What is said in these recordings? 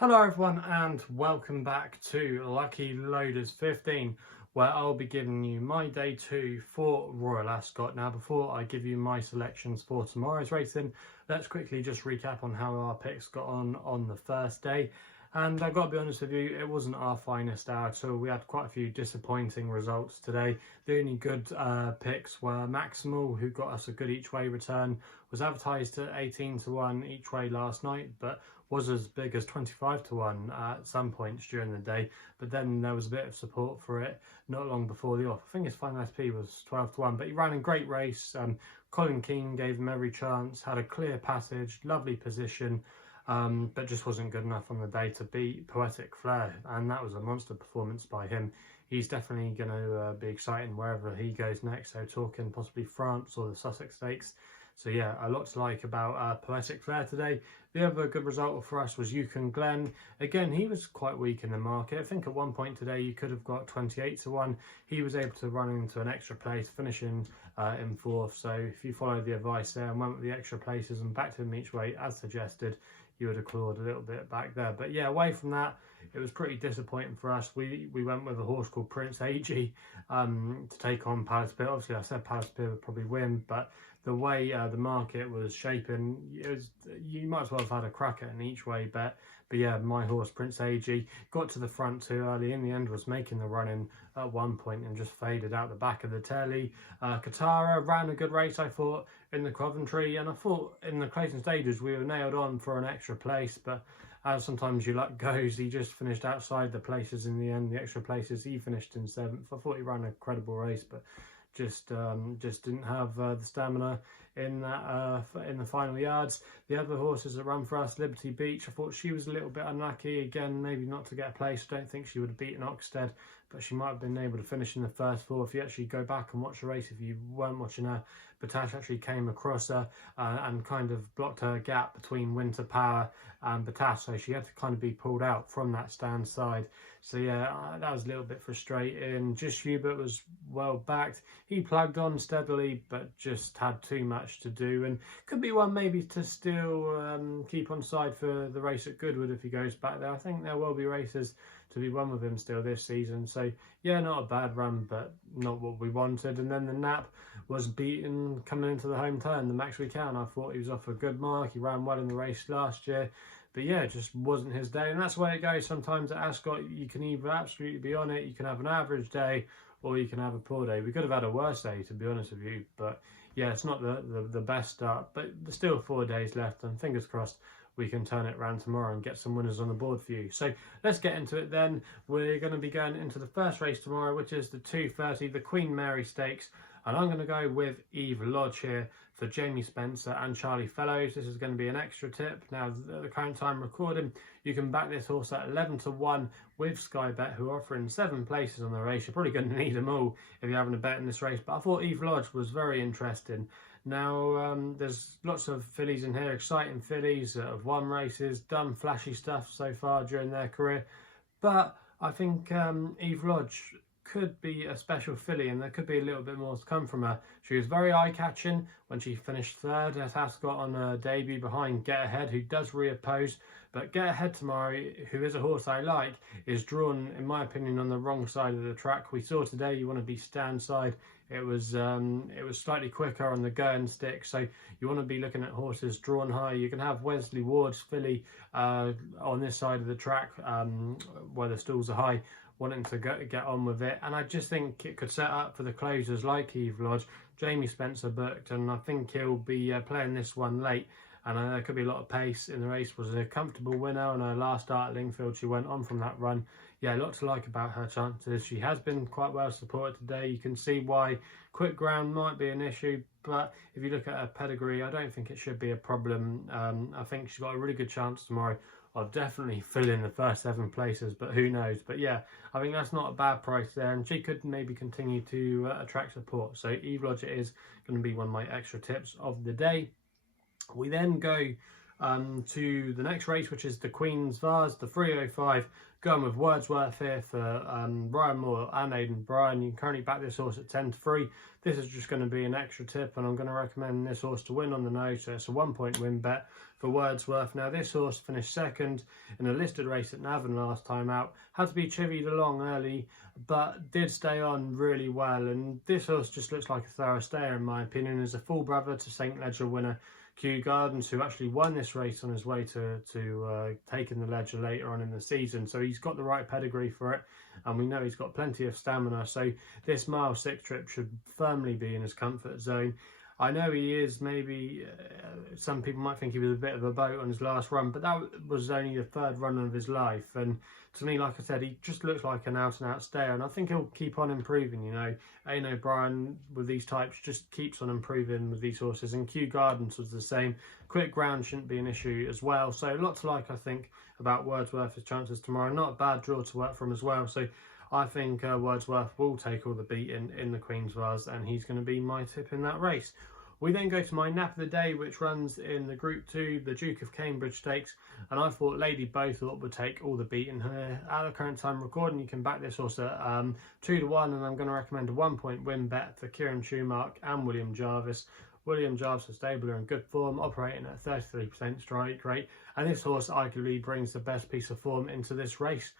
Hello everyone and welcome back to Lucky Loaders 15, where I'll be giving you my day 2 for Royal Ascot. Now before I give you my selections for tomorrow's racing, let's quickly just recap on how our picks got on the first day. And I've got to be honest with you, it wasn't our finest hour at all. We had quite a few disappointing results today. The only good picks were Maximal, who got us a good each way return, was advertised at 18 to 1 each way last night, but was as big as 25 to 1 at some points during the day. But then there was a bit of support for it not long before the off. I think his final SP was 12 to 1, but he ran a great race. Colin Keane gave him every chance, had a clear passage, lovely position. But just wasn't good enough on the day to beat Poetic Flair, and that was a monster performance by him. He's definitely going to be exciting wherever he goes next, so talking possibly France or the Sussex Stakes. So yeah, a lot to like about Poetic Flair today. The other good result for us was Yukon Glen. Again, he was quite weak in the market. I think at one point today you could have got 28 to 1. He was able to run into an extra place, finishing in fourth. So if you followed the advice there and went with the extra places and backed him each way as suggested, you would have clawed a little bit back there. But yeah, away from that, it was pretty disappointing for us. We went with a horse called Prince Ag to take on Palace Pier. Obviously, I said Palace Pier would probably win, but the way the market was shaping, you might as well have had a crack at an each way bet. But yeah, my horse Prince Ag got to the front too early. In the end, was making the run in at one point and just faded out the back of the telly. Katara ran a good race, I thought, in the Coventry, and I thought in the closing stages we were nailed on for an extra place, but as sometimes your luck goes, he just finished outside the places in the end, the extra places. He finished in 7th. I thought he ran a credible race, but just didn't have the stamina in that in the final yards. The other horses that ran for us, Liberty Beach, I thought she was a little bit unlucky again, maybe not to get a place. I don't think she would have beaten Oxted, but she might have been able to finish in the first four. If you actually go back and watch the race, if you weren't watching her, Batash actually came across her and kind of blocked her gap between Winter Power and Batash, so she had to kind of be pulled out from that stand side. So yeah, that was a little bit frustrating. Just Hubert was well backed. He plugged on steadily, but just had too much to do, and could be one maybe to still keep on side for the race at Goodwood if he goes back there. I think there will be races to be won with him still this season. So yeah, not a bad run, but not what we wanted. And then the Nap was beaten coming into the home turn, the Max We Can. I thought he was off a good mark. He ran well in the race last year, but yeah, it just wasn't his day. And that's the way it goes sometimes at Ascot. You can either absolutely be on it, you can have an average day, or you can have a poor day. We could have had a worse day, to be honest with you, but yeah, it's not the best start, but there's still 4 days left, and fingers crossed we can turn it around tomorrow and get some winners on the board for you. So let's get into it then. We're going to be going into the first race tomorrow, which is the 2:30, the Queen Mary Stakes. And I'm going to go with Eve Lodge here for Jamie Spencer and Charlie Fellows. This is going to be an extra tip. Now, at the current time recording, you can back this horse at 11 to 1 with SkyBet, who are offering 7 places on the race. You're probably going to need them all if you're having a bet in this race. But I thought Eve Lodge was very interesting. Now, there's lots of fillies in here, exciting fillies that have won races, done flashy stuff so far during their career. But I think Eve Lodge could be a special filly, and there could be a little bit more to come from her. She was very eye-catching when she finished third at Ascot on her debut behind Get Ahead, who does reoppose. But Get Ahead tomorrow, who is a horse I like, is drawn, in my opinion, on the wrong side of the track. We saw today you want to be stand side. It was slightly quicker on the go and stick, so you want to be looking at horses drawn high. You can have Wesley Ward's filly on this side of the track where the stalls are high, wanting to get on with it, and I just think it could set up for the closers like Eve Lodge. Jamie Spencer booked, and I think he'll be playing this one late, and there could be a lot of pace in the race. Was a comfortable winner on her last start at Lingfield. She went on from that run. Yeah, a lot to like about her chances. She has been quite well supported today. You can see why quick ground might be an issue, but if you look at her pedigree, I don't think it should be a problem. I think she's got a really good chance tomorrow of definitely filling the first 7 places, but who knows. But yeah, I think that's not a bad price there, and she could maybe continue to attract support. So Eve Lodge is going to be one of my extra tips of the day. We then go to the next race, which is the Queen's Vase, the 305. Going with Wordsworth here for Ryan Moore and Aidan Bryan. You can currently back this horse at 10-3. This is just going to be an extra tip, and I'm going to recommend this horse to win on the nose. So it's a 1-point win bet for Wordsworth. Now, this horse finished second in a listed race at Navan last time out. Had to be chivied along early, but did stay on really well. And this horse just looks like a thorough stayer, in my opinion. As a full brother to St. Ledger winner Kew Gardens, who actually won this race on his way to taking the Ledger later on in the season. So he's got the right pedigree for it, and we know he's got plenty of stamina. So this mile 6 trip should firmly be in his comfort zone. I know he is maybe, some people might think he was a bit of a boat on his last run, but that was only the third run of his life. And to me, like I said, he just looks like an out-and-out stayer, and I think he'll keep on improving, you know. Aidan O'Brien, with these types, just keeps on improving with these horses, and Kew Gardens was the same. Quick ground shouldn't be an issue as well. So a lot to like, I think, about Wordsworth's chances tomorrow. Not a bad draw to work from as well. So I think Wordsworth will take all the beating in the Queen's Vase, and he's going to be my tip in that race. We then go to my nap of the day, which runs in the Group 2, the Duke of Cambridge Stakes, and I thought Lady Bowthorpe would take all the beating here. At the current time recording, you can back this horse at 2-1, and I'm going to recommend a 1-point win bet for Kieran Schumacher and William Jarvis. William Jarvis, a stabler in good form, operating at 33% strike rate, and this horse arguably brings the best piece of form into this race.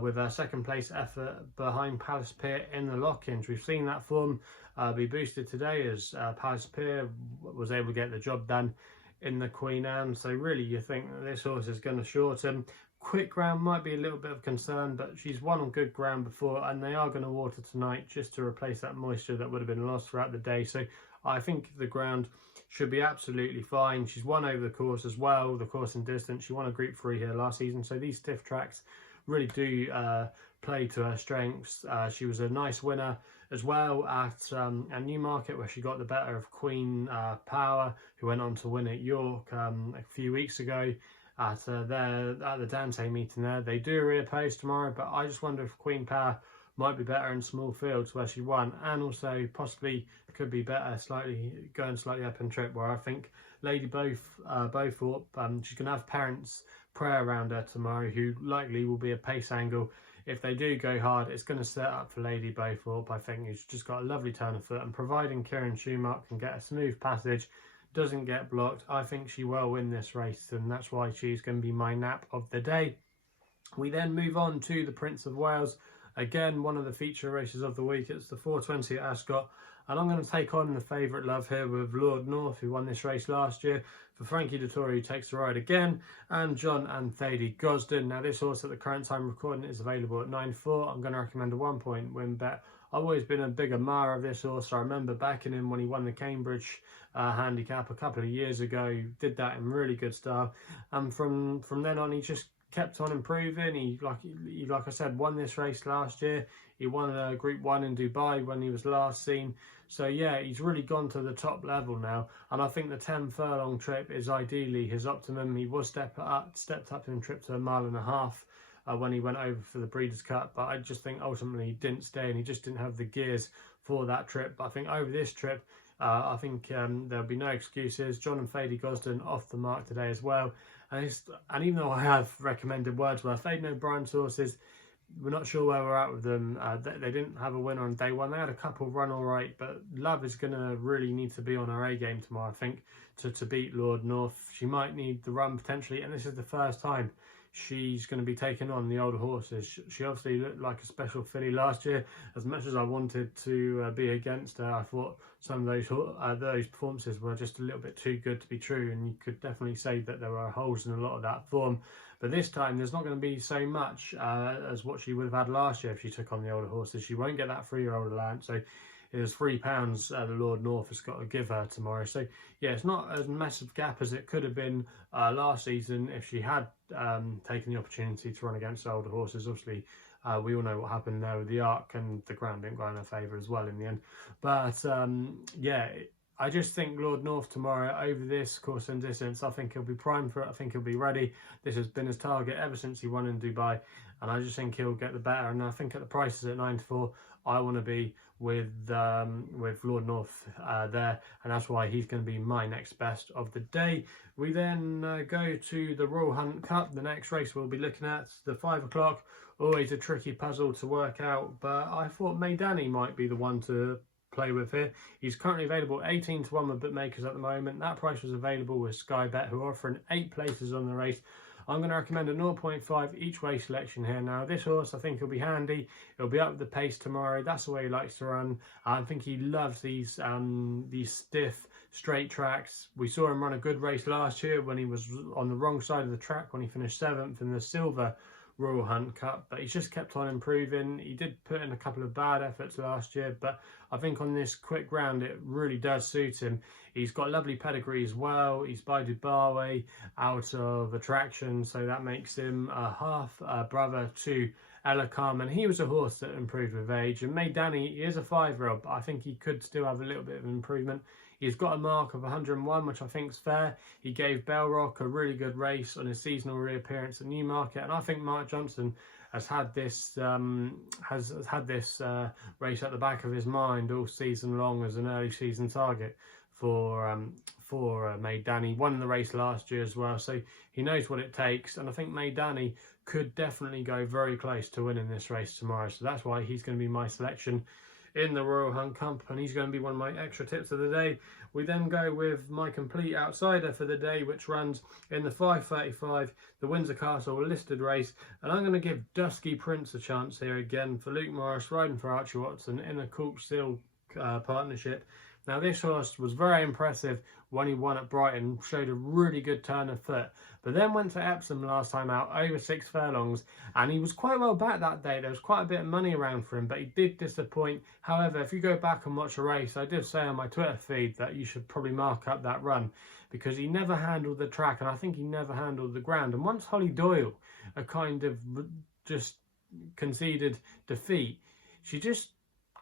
With a second place effort behind Palace Pier in the lock-ins. We've seen that form be boosted today as Palace Pier was able to get the job done in the Queen Anne. So really you think that this horse is going to short him. Quick ground might be a little bit of concern, but she's won on good ground before, and they are going to water tonight just to replace that moisture that would have been lost throughout the day. So I think the ground should be absolutely fine. She's won over the course as well, the course and distance. She won a Group 3 here last season, so these stiff tracks really do play to her strengths. She was a nice winner as well at Newmarket, where she got the better of Queen Power, who went on to win at York a few weeks ago at the Dante meeting there. They do reoppose tomorrow, but I just wonder if Queen Power might be better in small fields where she won, and also possibly could be better going slightly up in trip, where I think Lady Bowthorpe, she's going to have parents' prayer around her tomorrow, who likely will be a pace angle. If they do go hard, it's going to set up for Lady Bowthorpe, I think, who's just got a lovely turn of foot, and providing Kieran Schumacher can get a smooth passage, doesn't get blocked, I think she will win this race, and that's why she's going to be my nap of the day. We then move on to the Prince of Wales. Again, one of the feature races of the week. It's the 420 at Ascot, and I'm going to take on the favourite love here with Lord North, who won this race last year, for Frankie Dettori, who takes the ride again, and John and Thady Gosden. Now, this horse at the current time recording is available at 9-4. I'm going to recommend a 1-point win bet. I've always been a big admirer of this horse. I remember backing him when he won the Cambridge handicap a couple of years ago. He did that in really good style, and from then on, he just kept on improving. He, like I said, won this race last year. He won Group 1 in Dubai when he was last seen. So yeah, he's really gone to the top level now, and I think the 10 furlong trip is ideally his optimum. He was stepped up in trip to 1.5 miles when he went over for the Breeders' Cup, but I just think ultimately he didn't stay, and he just didn't have the gears for that trip. But I think over this trip, I think there'll be no excuses. John and Thady Gosden off the mark today as well. And even though I have recommended Wordsworth, Aidan O'Brien's horses, we're not sure where we're at with them. They didn't have a winner on day one. They had a couple run all right, but Love is going to really need to be on her A game tomorrow, I think, to beat Lord North. She might need the run potentially, and this is the first time she's going to be taking on the older horses. She obviously looked like a special filly last year. As much as I wanted to be against her, I thought some of those performances were just a little bit too good to be true, and you could definitely say that there were holes in a lot of that form. But this time there's not going to be so much as what she would have had last year if she took on the older horses. She won't get that 3-year-old allowance, so it was £3 the Lord North has got to give her tomorrow. So yeah, it's not as massive gap as it could have been last season if she had taken the opportunity to run against older horses. Obviously, we all know what happened there with the Arc, and the ground didn't go in her favour as well in the end. But yeah, I just think Lord North tomorrow over this course and distance, I think he'll be primed for it. I think he'll be ready. This has been his target ever since he won in Dubai, and I just think he'll get the better. And I think at the prices at 9-4, I want to be with Lord North there, and that's why he's going to be my next best of the day. We then go to the Royal Hunt Cup. The next race we'll be looking at the 5 o'clock. Always a tricky puzzle to work out, but I thought Maydanny might be the one to play with here. He's currently available 18-1 with bookmakers at the moment. That price was available with SkyBet, who are offering 8 places on the race. I'm going to recommend a 0.5 each way selection here. Now this horse I think will be handy. It'll be up with the pace tomorrow. That's the way he likes to run. I think he loves these stiff straight tracks. We saw him run a good race last year when he was on the wrong side of the track, when he finished 7th in the silver Royal Hunt Cup, but he's just kept on improving. He did put in a couple of bad efforts last year, but I think on this quick round it really does suit him. He's got lovely pedigree as well. He's by Dubai out of attraction, so that makes him a half brother to Ella Carmen. He was a horse that improved with age, and Maydanny, he is a 5-year-old, but I think he could still have a little bit of improvement. He's got a mark of 101, which I think is fair. He gave Belrock a really good race on his seasonal reappearance at Newmarket, and I think Mark Johnson has had this race at the back of his mind all season long as an early season target for Maydanny. Won the race last year as well, so he knows what it takes, and I think Maydanny could definitely go very close to winning this race tomorrow. So that's why he's going to be my selection in the Royal Hunt Cup, and he's going to be one of my extra tips of the day. We then go with my complete outsider for the day, which runs in the 5:35, the Windsor Castle listed race, and I'm going to give Dusky Prince a chance here again for Luke Morris, riding for Archie Watson in a Coop Steel partnership. Now this horse was very impressive when he won at Brighton, showed a really good turn of foot, but then went to Epsom last time out, over 6 furlongs, and he was quite well back that day. There was quite a bit of money around for him, but he did disappoint. However, if you go back and watch a race, I did say on my Twitter feed that you should probably mark up that run, because he never handled the track, and I think he never handled the ground. And once Holly Doyle kind of just conceded defeat, she just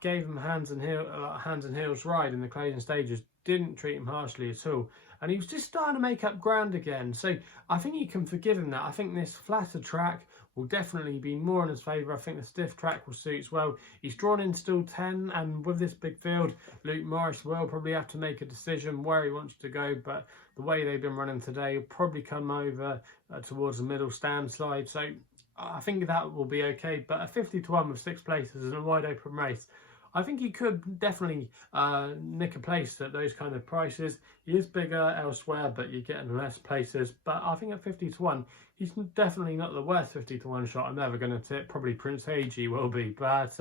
gave him hands and heels ride in the closing stages, didn't treat him harshly at all, and he was just starting to make up ground again. So I think you can forgive him that. I think this flatter track will definitely be more in his favour. I think the stiff track will suit as well. He's drawn in still 10, and with this big field, Luke Morris will probably have to make a decision where he wants to go, but the way they've been running today, he'll probably come over towards the middle stand slide, so I think that will be okay. But a 50-1 with 6 places in a wide open race, I think he could definitely nick a place at those kind of prices. He is bigger elsewhere, but you're getting less places. But I think at 50-1, he's definitely not the worst 50-1 shot I'm ever going to tip. Probably Prince Hagee will be. But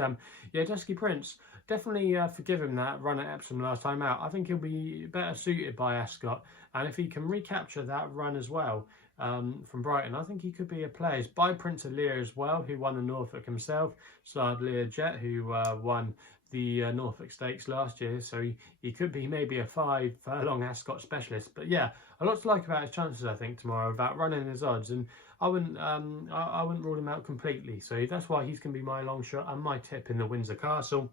yeah, Dusky Prince, definitely forgive him that run at Epsom last time out. I think he'll be better suited by Ascot. And if he can recapture that run as well from Brighton, I think he could be a player. It's by Prince of Lear as well, who won the Norfolk himself. Sard Lear Jet, who won the Norfolk Stakes last year, so he could be maybe a 5 furlong Ascot specialist. But yeah, a lot to like about his chances, I think, tomorrow, about running his odds, and I wouldn't rule him out completely. So that's why he's going to be my long shot and my tip in the Windsor Castle.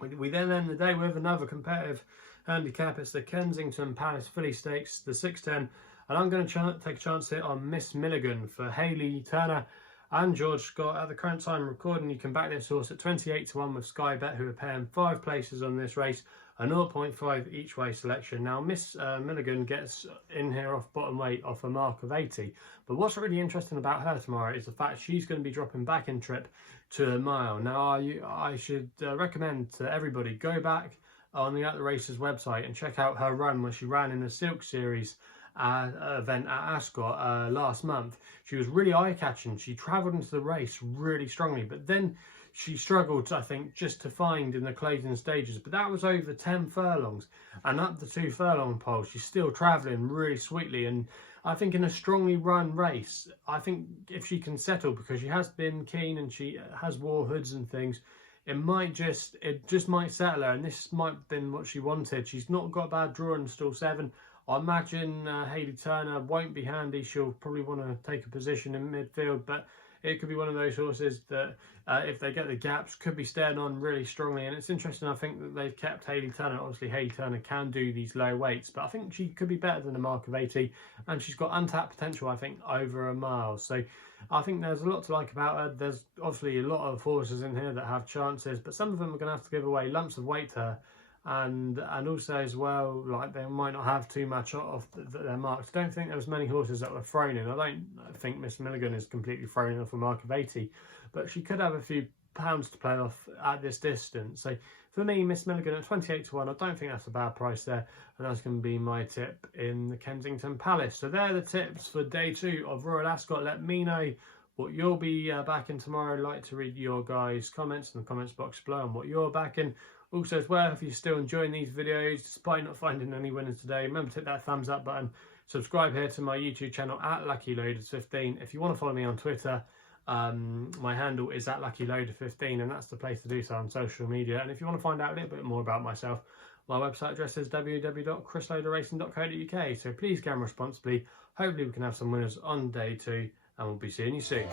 We then end the day with another competitive handicap. It's the Kensington Palace Filly Stakes, the 6:10, and I'm going to take a chance here on Miss Milligan for Hayley Turner and George Scott. At the current time of recording, you can back this horse at 28-1 with SkyBet, who are paying 5 places on this race, a 0.5 each way selection. Now, Miss Milligan gets in here off bottom weight off a mark of 80. But what's really interesting about her tomorrow is the fact she's going to be dropping back in trip to a mile. Now, I should recommend to everybody, go back on the At The Races website and check out her run where she ran in the Silk Series event at Ascot last month. She was really eye-catching. She travelled into the race really strongly, but then she struggled, I think, just to find in the closing stages. But that was over 10 furlongs, and up the 2 furlong pole, she's still travelling really sweetly. And I think in a strongly run race, I think if she can settle, because she has been keen and she has wore hoods and things, it just might settle her, and this might have been what she wanted. She's not got a bad draw in stall 7. I imagine Hayley Turner won't be handy. She'll probably want to take a position in midfield, but it could be one of those horses that if they get the gaps could be staying on really strongly. And it's interesting, I think, that they've kept Hayley Turner. Obviously Hayley Turner can do these low weights, but I think she could be better than a mark of 80, and she's got untapped potential, I think, over a mile. So I think there's a lot to like about her. There's obviously a lot of horses in here that have chances, but some of them are going to have to give away lumps of weight to her. And also as well, like, they might not have too much off their marks. I don't think there was many horses that were thrown in. I don't think Miss Milligan is completely thrown off a mark of 80, but she could have a few pounds to play off at this distance. So for me, Miss Milligan at 28 to 1, I don't think that's a bad price there, and that's going to be my tip in the Kensington Palace. So they're the tips for day 2 of Royal Ascot. Let me know what you'll be backing tomorrow. I'd like to read your guys' comments in the comments box below and what you're backing. Also as well, if you're still enjoying these videos despite not finding any winners today, remember to hit that thumbs up button. Subscribe here to my YouTube channel at LuckyLoaders15. If you want to follow me on Twitter, my handle is at LuckyLoader15, and that's the place to do so on social media. And if you want to find out a little bit more about myself, my website address is www.chrisloaderracing.co.uk. So please gamble responsibly. Hopefully we can have some winners on day 2, and we'll be seeing you soon.